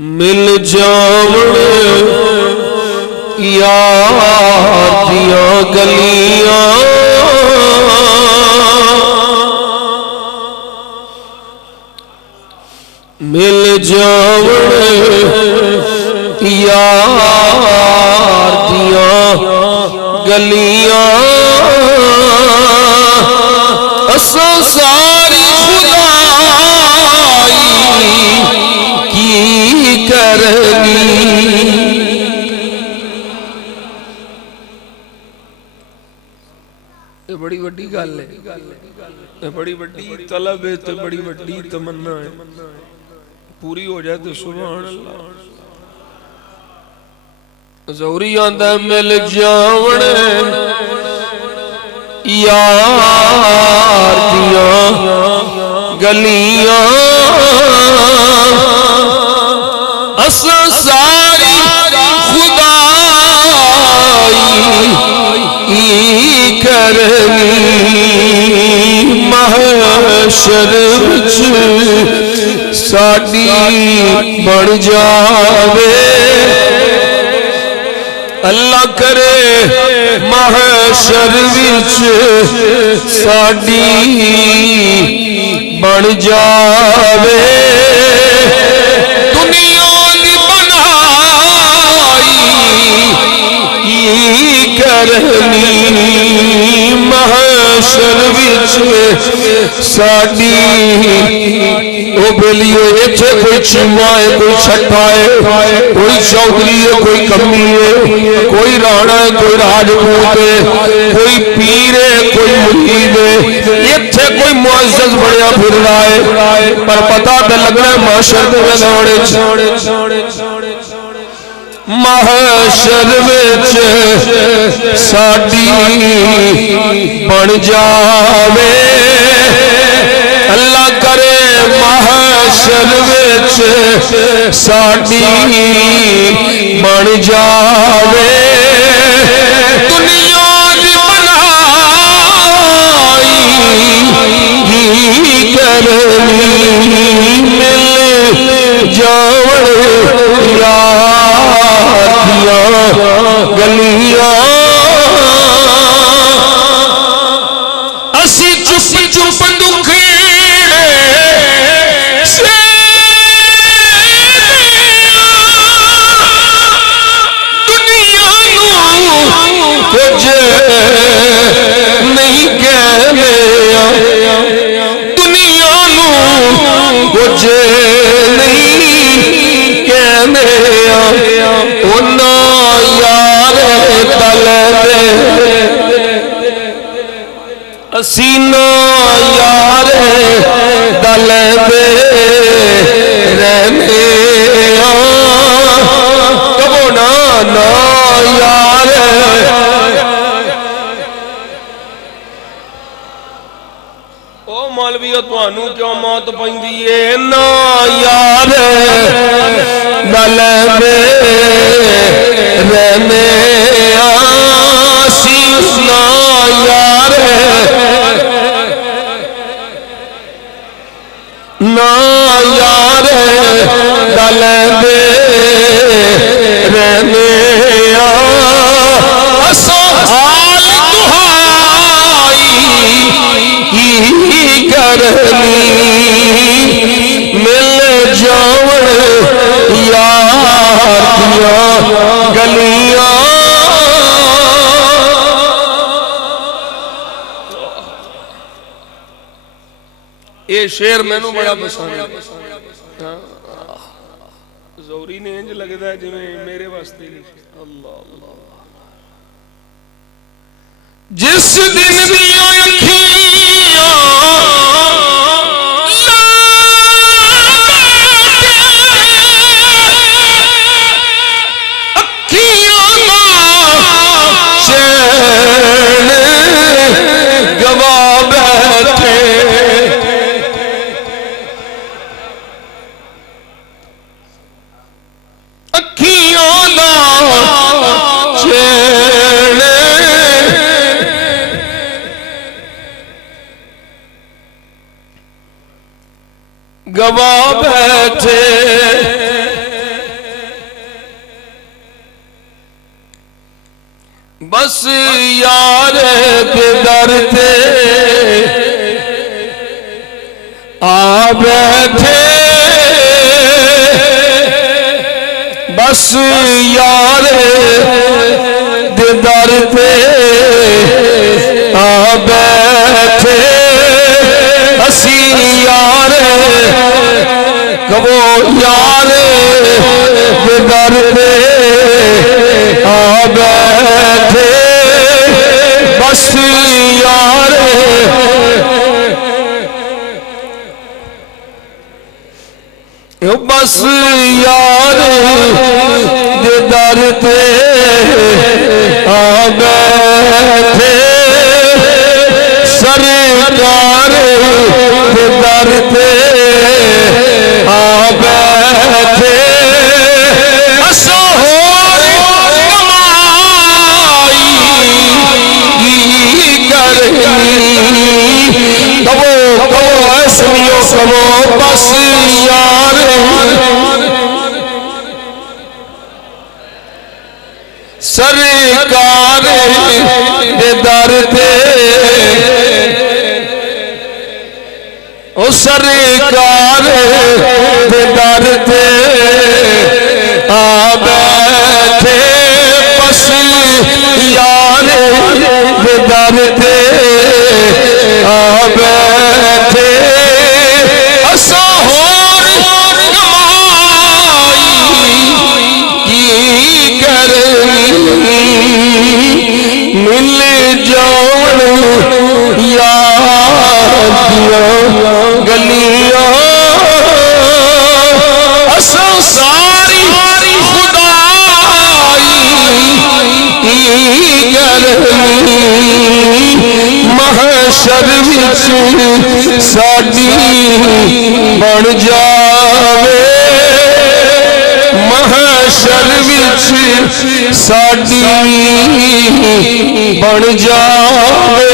मिल जावण यार दिया गलियां मिल जावण यार दिया गलियां असा सारी खुदाई की करनी। ये बड़ी वड्डी गल है, बड़ी वड्डी तलब है, तो बड़ी वड्डी तमन्ना है, पूरी हो जाए तो सुभान अल्लाह। ज़रूरी आंदा मिल जावण यार दिया गलियां असा सारी खुदाई करनी। महशर विच साडी बन जावे अल्लाह करे महशर विच साडी बन जावे। दुनिया दी बनाई करनी महशर विच साडी ओ बेलियो इत्थे कोई चीमा है, कोई छठा है, कोई चौधरी है, कोई कमी है, कोई राणा है, कोई राजपूत है, कोई पीर है, कोई मुरीद है, इत्थे कोई मुअज़्ज़ज़ बनया फिर रहा है, पर पता तो लगना महशर दे मैदान च महशर विच साडी बन जावे अल्लाह करे महशर विच साडी बन जावे। दुनिया दी बनाई करनी मिल जावण यार दिया गलियां असी चुप चुप दुखे दुनिया कुछ नहीं कहने दुनिया कुछ नहीं कहने उन्ना यार तलबे असीना यार तलबे रहने कबो ना ना यार ओ मौलवी तुहानू क्यों मौत पैंदी है ना यार तलबे रहने ना यार ना यार तलबे रहने असा हाल दुहाई की करनी मिल जावण यार दिया गलियां। ये शेर मैनू बड़ा पसंद है। ज़ोहरी ने इंज लगता है जिवें मेरे वास्ते अल्लाह अल्लाह। जिस दिन दिया अखियां अखियां ना चैन गवा बैठे बस यार के दर ते आ बैठे, बस यार के दर ते आ बैठे। असी यार कबो यार के दर ते आ बैठे, बस यार बस यार दे दर ते आ बैठे। सरकार दे दर ते आ बैठे। असो होर कमाई करनी, कबो कबो ऐसमियो कबो बस यार सरकार दे दर ते ओ सरकार दे दर ते आ बैठे। बस यार दे दर ते आ बैठे। असा होर कमाई की करनी, मिल जावन यार दियां गलियां। असा सारी खुदाई की करनी, महशर विच साडी बन जावे। महशर विच साडी बन जावे।